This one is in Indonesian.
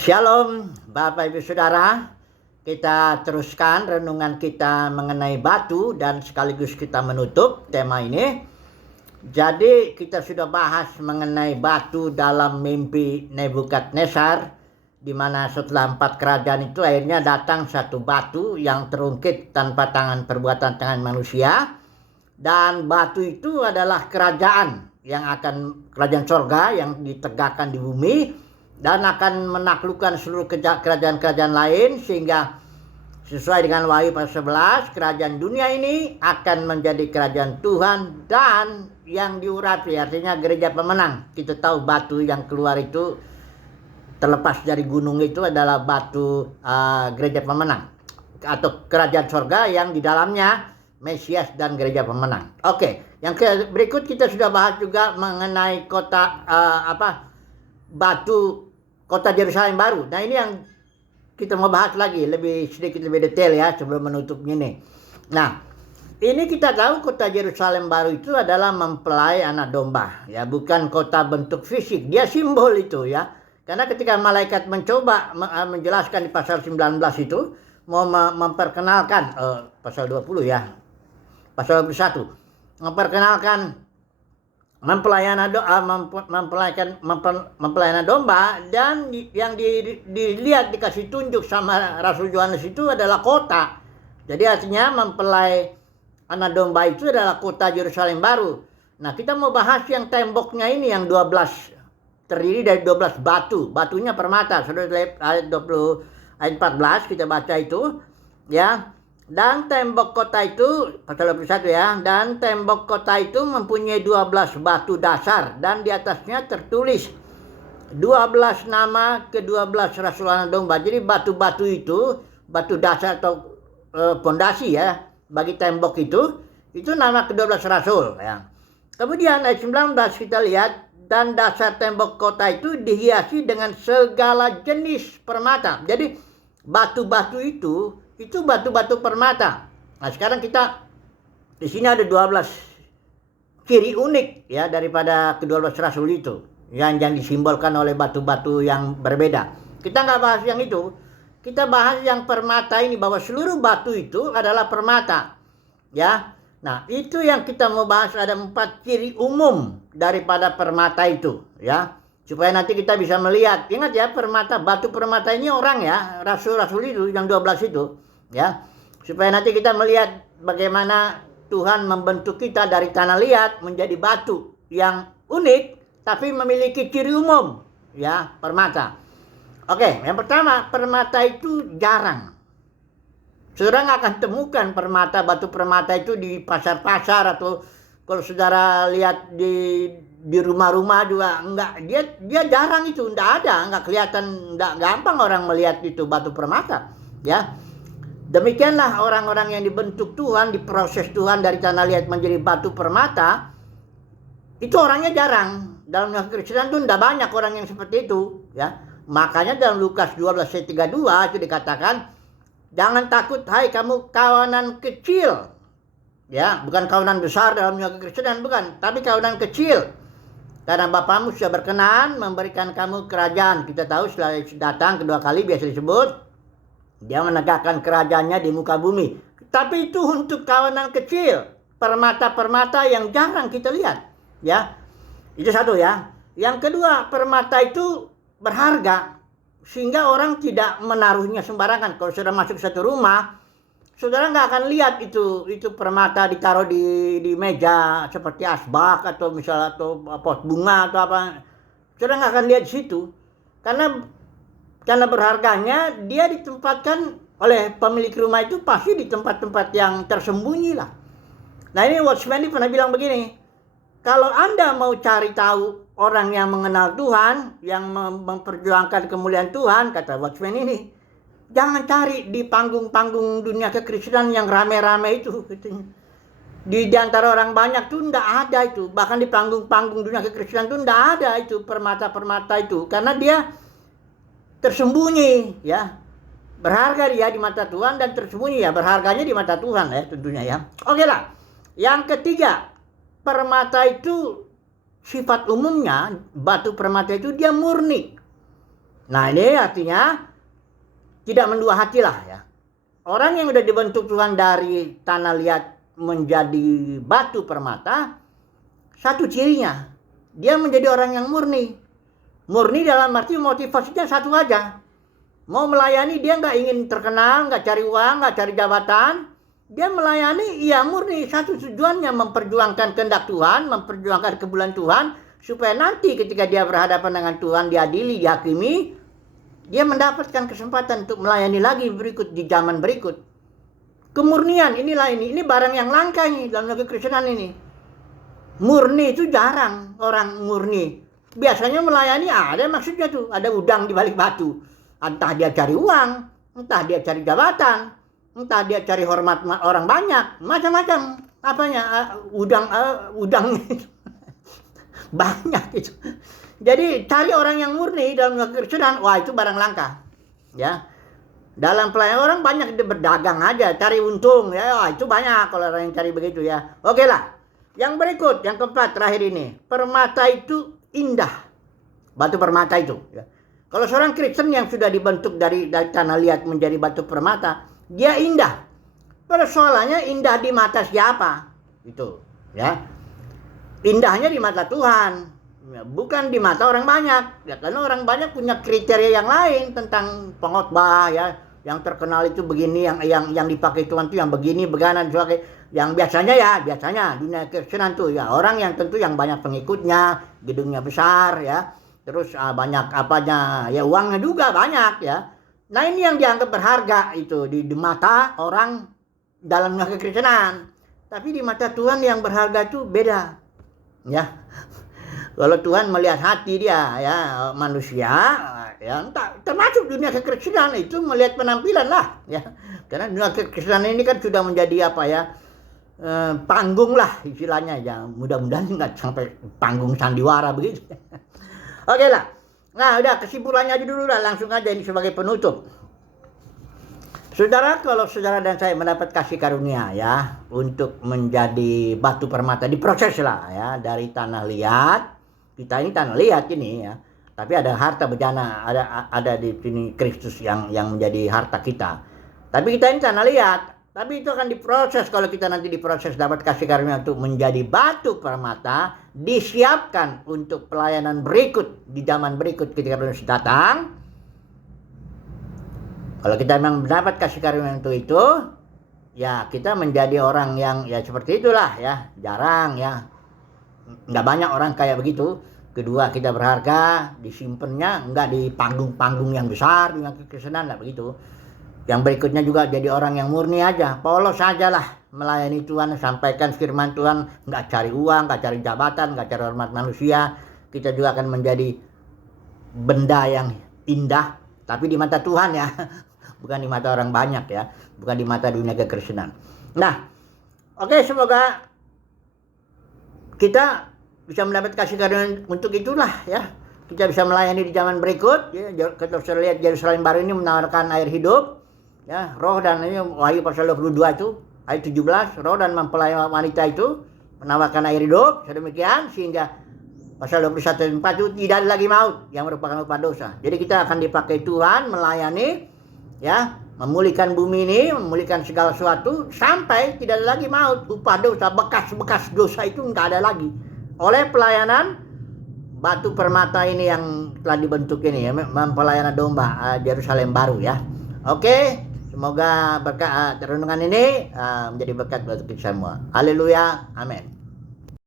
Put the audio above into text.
Shalom Bapak Ibu Saudara. Kita teruskan renungan kita mengenai batu dan sekaligus kita menutup tema ini. Jadi kita sudah bahas mengenai batu dalam mimpi Nebukadnezar, di mana setelah 4 kerajaan itu akhirnya datang satu batu yang terungkit tanpa tangan perbuatan tangan manusia. Dan batu itu adalah kerajaan kerajaan sorga yang ditegakkan di bumi dan akan menaklukkan seluruh kerajaan-kerajaan lain, sehingga sesuai dengan Wahyu pasal 11, kerajaan dunia ini akan menjadi kerajaan Tuhan dan yang diurapi, artinya gereja pemenang. Kita tahu batu yang keluar itu terlepas dari gunung itu adalah batu gereja pemenang atau kerajaan sorga yang di dalamnya Mesias dan gereja pemenang. Oke, yang berikut kita sudah bahas juga mengenai batu kota Yerusalem baru. Nah, ini yang kita mau bahas lagi sedikit lebih detail ya sebelum menutupnya ini. Nah, ini kita tahu kota Yerusalem baru itu adalah mempelai anak domba ya, bukan kota bentuk fisik. Dia simbol itu ya. Karena ketika malaikat mencoba menjelaskan di pasal 19 itu mau memperkenalkan pasal 20 ya. Pasal 21 memperkenalkan mempelai domba, dan yang dilihat dikasih tunjuk sama Rasul Yohanes itu adalah kota. Jadi artinya mempelai anak domba itu adalah kota Yerusalem baru. Nah, kita mau bahas yang temboknya ini yang 12, terdiri dari 12 batu. Batunya permata. Sudah ayat 20 ayat 14 kita baca itu ya. Dan tembok kota itu, pasal 21 ya, dan tembok kota itu mempunyai 12 batu dasar, dan di atasnya tertulis 12 nama ke-12 Rasul Anak Domba. Jadi batu-batu itu, batu dasar atau pondasi ya, bagi tembok itu nama ke-12 Rasul ya. Kemudian ayat 19 kita lihat, dan dasar tembok kota itu dihiasi dengan segala jenis permata. Jadi batu-batu itu batu-batu permata. Nah, sekarang kita di sini ada 12 ciri unik ya daripada ke-12 rasul itu yang disimbolkan oleh batu-batu yang berbeda. Kita nggak bahas yang itu. Kita bahas yang permata ini, bahwa seluruh batu itu adalah permata. Ya. Nah, itu yang kita mau bahas, ada 4 ciri umum daripada permata itu, ya. Supaya nanti kita bisa melihat. Ingat ya, batu permata ini orang ya, rasul-rasul itu yang 12 itu. Ya, supaya nanti kita melihat bagaimana Tuhan membentuk kita dari tanah liat menjadi batu yang unik tapi memiliki ciri umum ya, permata. Oke, yang pertama, permata itu jarang. Saudara nggak akan temukan batu permata itu di pasar-pasar, atau kalau saudara lihat di rumah-rumah juga enggak, dia jarang itu, enggak ada, enggak kelihatan, enggak gampang orang melihat itu batu permata ya. Demikianlah orang-orang yang dibentuk Tuhan, diproses Tuhan dari tanah liat menjadi batu permata, itu orangnya jarang. Dalam Kristen itu tidak banyak orang yang seperti itu ya. Makanya dalam Lukas 12 ayat 32 itu dikatakan, jangan takut hai kamu kawanan kecil. Ya, bukan kawanan besar dalam Kristen, bukan, tapi kawanan kecil. Karena Bapamu sudah berkenan memberikan kamu kerajaan. Kita tahu setelah datang kedua kali biasa disebut dia menegakkan kerajaannya di muka bumi. Tapi itu untuk kawanan kecil, permata-permata yang jarang kita lihat. Ya, itu satu ya. Yang kedua, permata itu berharga, sehingga orang tidak menaruhnya sembarangan. Kalau saudara masuk satu rumah, saudara nggak akan lihat itu permata ditaruh di meja seperti asbak atau misalnya atau pot bunga atau apa. Saudara nggak akan lihat di situ, karena berharganya dia ditempatkan oleh pemilik rumah itu pasti di tempat-tempat yang tersembunyi lah. Nah, ini Watchman pernah bilang begini, kalau Anda mau cari tahu orang yang mengenal Tuhan, yang memperjuangkan kemuliaan Tuhan, kata Watchman ini, jangan cari di panggung-panggung dunia kekristenan yang rame-rame itu. Di antara orang banyak tuh enggak ada itu. Bahkan di panggung-panggung dunia kekristenan tuh enggak ada itu permata-permata itu. Karena dia tersembunyi ya, berharga dia di mata Tuhan, dan tersembunyi ya, berharganya di mata Tuhan ya tentunya ya. Oke lah, yang ketiga, permata itu sifat umumnya, batu permata itu dia murni Nah, ini artinya tidak mendua hati lah ya. Orang yang udah dibentuk Tuhan dari tanah liat menjadi batu permata, satu cirinya, dia menjadi orang yang murni. Murni dalam arti motivasinya satu aja. Mau melayani, dia nggak ingin terkenal, nggak cari uang, nggak cari jabatan. Dia melayani, iya murni. Satu tujuannya memperjuangkan kehendak Tuhan, memperjuangkan kebenaran Tuhan, supaya nanti ketika dia berhadapan dengan Tuhan, diadili, dihakimi, dia mendapatkan kesempatan untuk melayani lagi berikut di zaman berikut. Kemurnian, ini barang yang langka nih dalam kekristenan ini. Murni itu jarang orang murni. Biasanya melayani ada maksudnya tuh, ada udang di balik batu. Entah dia cari uang, entah dia cari jabatan, entah dia cari hormat orang banyak, macam-macam. Apanya udang banyak itu. Jadi cari orang yang murni dalam kekristenan, wah itu barang langka. Ya. Dalam pelayanan orang banyak berdagang aja, cari untung ya, wah, itu banyak kalau orang yang cari begitu ya. Oke lah. Yang berikut, yang keempat terakhir ini, permata itu indah. Batu permata itu ya. Kalau seorang Kristen yang sudah dibentuk dari tanah liat menjadi batu permata, dia indah. Persoalannya indah di mata siapa? Itu ya. Indahnya di mata Tuhan, bukan di mata orang banyak. Ya, karena orang banyak punya kriteria yang lain tentang pengkhotbah ya. Yang terkenal itu begini, yang dipakai Tuhan itu yang begini, begana, yang biasanya dunia Kristenan tuh ya orang yang tentu yang banyak pengikutnya, gedungnya besar ya. Terus banyak apanya, ya uangnya juga banyak ya. Nah ini yang dianggap berharga itu di mata orang dalam kekristenan. Tapi di mata Tuhan yang berharga itu beda. Ya. Kalau Tuhan melihat hati dia ya manusia ya termasuk dunia kekristenan itu melihat penampilan lah ya. Karena dunia kekristenan ini kan sudah menjadi apa ya? Panggung lah istilahnya ya. Mudah-mudahan nggak sampai panggung sandiwara begitu. Oke lah. Nah, udah kesimpulannya aja dulu lah, langsung aja ini sebagai penutup. Saudara, kalau saudara dan saya mendapat kasih karunia ya untuk menjadi batu permata, diproses lah ya dari tanah liat. Kita ini tanah liat ini ya. Tapi ada harta bejana, ada di sini Kristus yang menjadi harta kita. Tapi kita ini tanah liat. Tapi itu akan diproses. Kalau kita nanti diproses dapat kasih karunia untuk menjadi batu permata, disiapkan untuk pelayanan berikut di zaman berikut ketika Yesus datang. Kalau kita memang mendapat kasih karunia untuk itu, ya kita menjadi orang yang ya seperti itulah ya, jarang ya, nggak banyak orang kayak begitu. Kedua, kita berharga, disimpannya nggak di panggung-panggung yang besar dengan kekristenan, nggak begitu. Yang berikutnya juga jadi orang yang murni aja, polos aja lah melayani Tuhan, sampaikan firman Tuhan, nggak cari uang, nggak cari jabatan, nggak cari hormat manusia. Kita juga akan menjadi benda yang indah, tapi di mata Tuhan ya, bukan di mata orang banyak ya, bukan di mata dunia kekristenan. Nah, oke, semoga kita bisa mendapat kasih karunia untuk itulah ya. Kita bisa melayani di zaman berikut ya. Kita sudah lihat Yerusalem baru ini menawarkan air hidup. Ya, roh dan ini Wahyu pasal 22 itu ayat 17, roh dan mempelai wanita itu menawarkan air hidup sedemikian sehingga pasal 21 ayat 4 itu tidak ada lagi maut yang merupakan upah dosa. Jadi kita akan dipakai Tuhan melayani ya, memulihkan bumi ini, memulihkan segala sesuatu sampai tidak ada lagi maut, upah dosa, bekas-bekas dosa itu enggak ada lagi. Oleh pelayanan batu permata ini yang telah dibentuk ini ya, mempelayanan domba Yerusalem baru ya. Oke. Semoga berkat renungan ini menjadi berkat buat kita semua. Haleluya. Amin.